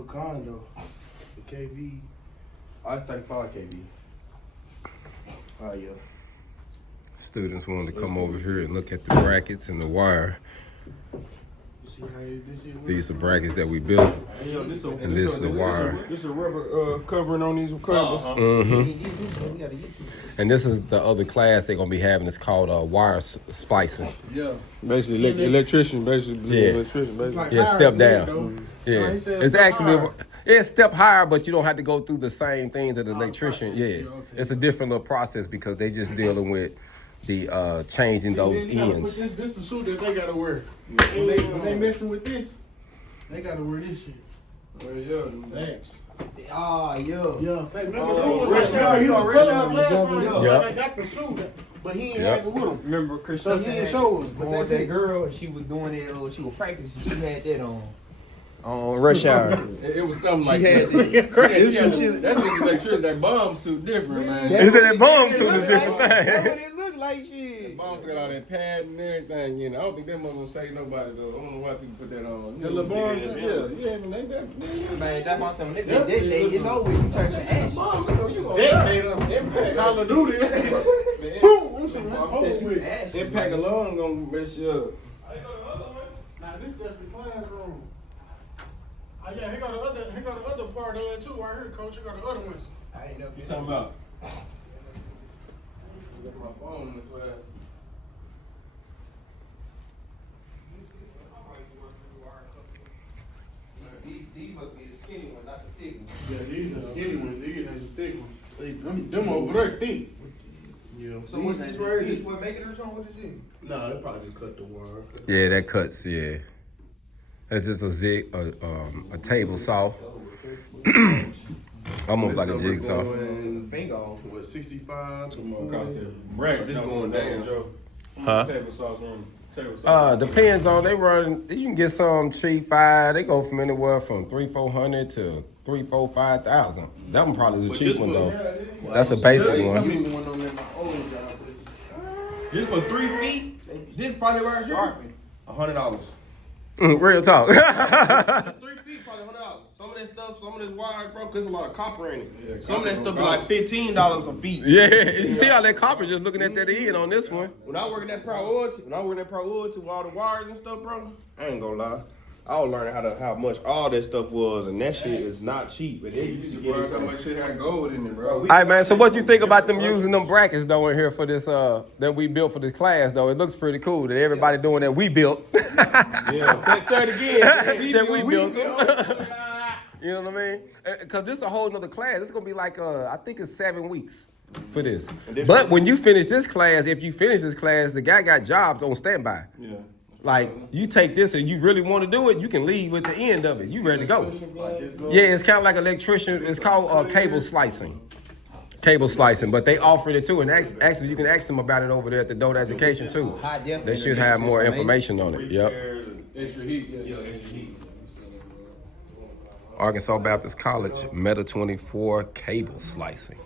What kind though? The KV. I 35 KV. Oh yeah. Students wanted to come over here and look at the brackets and the wire. You see how this is? These are brackets that we built, Hey, yo, and this is the wire. This is a rubber covering on these covers. And this is the other class they're gonna be having. It's called wire splicing. Yeah. Basically, electrician. Basically, Yeah. electrician. Basically. Yeah, step down. Yeah, it's actually it's step higher, but you don't have to go through the same things as the electrician. Yeah, it's a different little process because they just dealing with the changing those ends. This the suit that they gotta wear. When they messing with this, they gotta wear this shit. Oh yeah, thanks. Oh, yeah. Yeah, thanks. Remember, he was telling us last time Yep. I got the suit, but he ain't have it with him. Remember, Chris? So he didn't show us. But that's that it. girl, and she was doing it. She was practicing. She had that on rush hour. It was something like She had that. That's just electricity. That bomb suit different, man. Isn't that bomb suit is different That's what thing? it looked like, shit. The bomb suit got all that pad and everything. You know, I don't think that mother gonna save nobody though. I don't know why people put that on. The little bomb suit, yeah, man, Man, that's my son. It's over. You turn to ash. Call of Duty. Impact alone gonna mess you up. Now this just the classroom. Yeah, he got the other part of it too right here, coach. He got the other ones. I ain't know if You talking about? Look at my phone in the class. These must be the skinny ones, not the thick ones. Yeah, these are skinny ones. These are the thick ones. Them over there thick. Yeah. So what's this word? This what make it or something? What is it? No, they probably just cut the wire. Yeah, that cuts. Yeah, that's just a table saw, almost like a jigsaw. Finger on. What, 65 to Cost them brackets. This going down, Joe. Huh? Table sauce on. Table sauce. Depends on they run. You can get some cheap fire. They go from anywhere from 300-400 to 3,000-5,000. That one probably the cheap one though. That's a basic one. Just for 3 feet? This probably right here. $100. Real talk. 3 feet, probably $100. Some of that stuff, some of this wire, bro, cause there's a lot of copper in it. Yeah, Some of that stuff be like $15 a feet. Yeah, you see how that copper just looking at that end on this one. When I work in that priority, with all the wires and stuff, bro, I ain't gonna lie. I was learning how much all that stuff was, and that shit is not cheap. But they used to get how much shit had gold in it, bro. All right, man. So what you think about them using them brackets though in here for this that we built for this class though? It looks pretty cool that everybody doing that we built. Yeah, say it again. That we built them. You know what I mean? Because this is a whole nother class. It's gonna be like I think it's 7 weeks for this. But when you finish this class, if you finish this class, the guy got jobs on standby. Yeah. Like you take this and you really want to do it, you can leave at the end of it. You ready to go? Yeah, it's kind of like electrician. It's called cable slicing. Cable slicing, but they offered it too, and actually you can ask them about it over there at the Dote Education too. They should have more information on it. Yep. Extra heat. Yeah, extra heat. Arkansas Baptist College, META24 cable slicing.